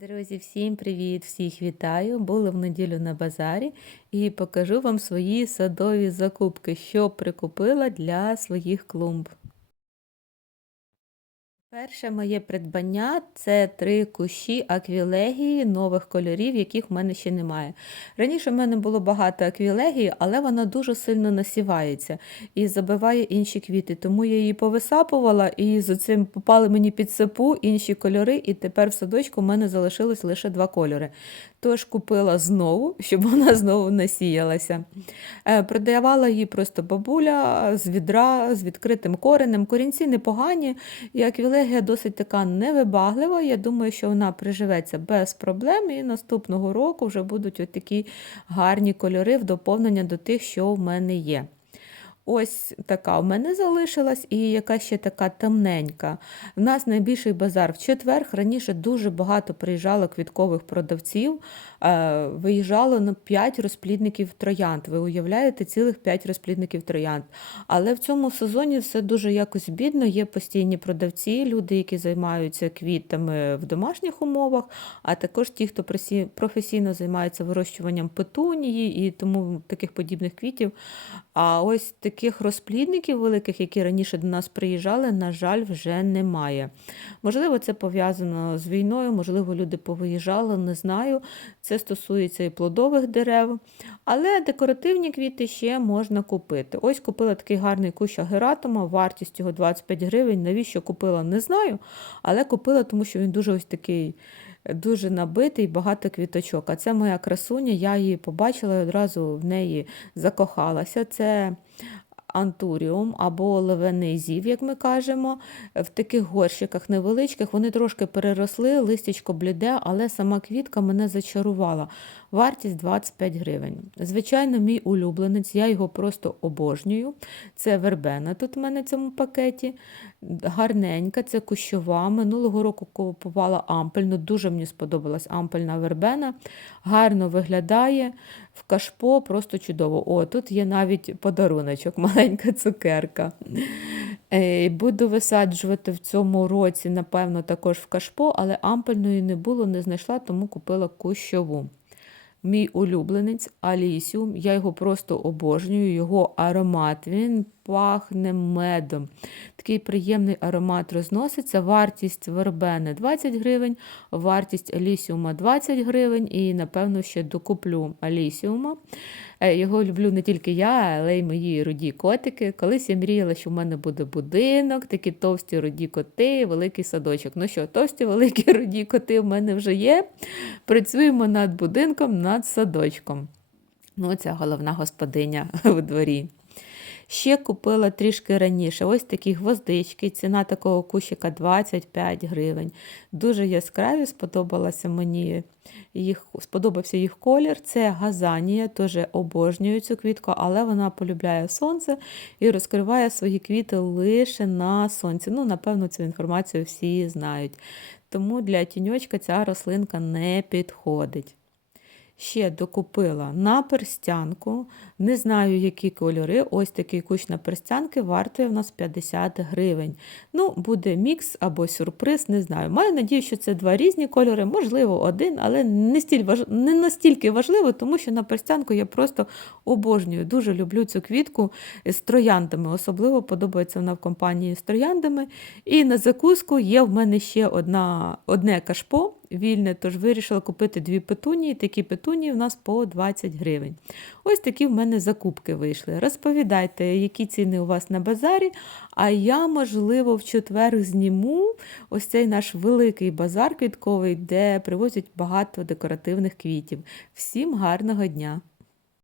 Друзі, всім привіт! Всіх вітаю! Були в неділю на базарі і покажу вам свої садові закупки, що прикупила для своїх клумб. Перше моє придбання це три кущі аквілегії нових кольорів, яких в мене ще немає. Раніше в мене було багато аквілегії, але вона дуже сильно насівається і забиває інші квіти. Тому я її повисапувала і з цим попали мені під сапу інші кольори, і тепер в садочку в мене залишилось лише два кольори. Тож купила знову, щоб вона знову насіялася. Е, Продавала її просто бабуля з відра, з відкритим коренем. Корінці непогані, і аквілегія досить така невибаглива. Я думаю, що вона приживеться без проблем, і наступного року вже будуть от такі гарні кольори в доповнення до тих, що в мене є. Ось така в мене залишилась, і яка ще така темненька. У нас найбільший базар в четвер. Раніше дуже багато приїжджало квіткових продавців, е, виїжджало на 5 розплідників троянд. Ви уявляєте, цілих 5 розплідників троянд. Але в цьому сезоні все дуже якось бідно. Є постійні продавці, люди, які займаються квітами в домашніх умовах, а також ті, хто професійно займається вирощуванням петунії і тому таких подібних квітів. А ось таких розплідників великих, які раніше до нас приїжджали, на жаль, вже немає. Можливо, це пов'язано з війною, можливо, люди повиїжджали, не знаю. Це стосується і плодових дерев. Але декоративні квіти ще можна купити. Ось купила такий гарний кущ агератума, вартість його 25 гривень. Навіщо купила, не знаю. Але купила, тому що він дуже ось такий. Дуже набитий, багато квіточок. А це моя красуня, я її побачила і одразу в неї закохалася. Це антуріум або левений зів, як ми кажемо, в таких горщиках невеличких. Вони трошки переросли, листячко бліде, але сама квітка мене зачарувала. Вартість 25 гривень. Звичайно, мій улюбленець, я його просто обожнюю. Це вербена тут в мене в цьому пакеті. Гарненька, це кущова. Минулого року купувала ампельну, дуже мені сподобалась ампельна вербена. Гарно виглядає в кашпо, просто чудово. О, тут є навіть подаруночок, маленька цукерка. Е, Буду висаджувати в цьому році, напевно, також в кашпо, але ампельної не було, не знайшла, тому купила кущову. Мій улюбленець Алісіум, я його просто обожнюю, його аромат, він пахне медом. Такий приємний аромат розноситься. Вартість вербени 20 гривень, вартість алісіума 20 гривень, і, напевно, ще докуплю алісіума. Е, Його люблю не тільки я, але й мої руді котики. Колись я мріяла, що в мене буде будинок, такі товсті руді коти, великий садочок. Ну що, товсті великі руді коти в мене вже є. Працюємо над будинком, над садочком. Ну, це головна господиня в дворі. Ще купила трішки раніше ось такі гвоздички. Ціна такого кущика 25 гривень. Дуже яскраві, сподобалося мені їх, сподобався їх колір. Це газанія, теж обожнюю цю квітку, але вона полюбляє сонце і розкриває свої квіти лише на сонці. Ну, напевно, цю інформацію всі знають. Тому для тіньочка ця рослинка не підходить. Ще докупила на перстянку. Не знаю, які кольори. Ось такий кущ на перстянки вартує в нас 50 гривень. Ну, буде мікс або сюрприз, не знаю. Маю надію, що це два різні кольори, можливо, один, але не, стіль важ... не настільки важливо, тому що на перстянку я просто обожнюю. Дуже люблю цю квітку з трояндами. Особливо подобається вона в компанії з трояндами. І на закуску є в мене ще одна, одне кашпо вільне, тож вирішила купити дві петунії. Такі петунії в нас по 20 гривень. Ось такі в мене закупки вийшли. Розповідайте, які ціни у вас на базарі, а я, можливо, в четвер зніму ось цей наш великий базар квітковий, де привозять багато декоративних квітів. Всім гарного дня!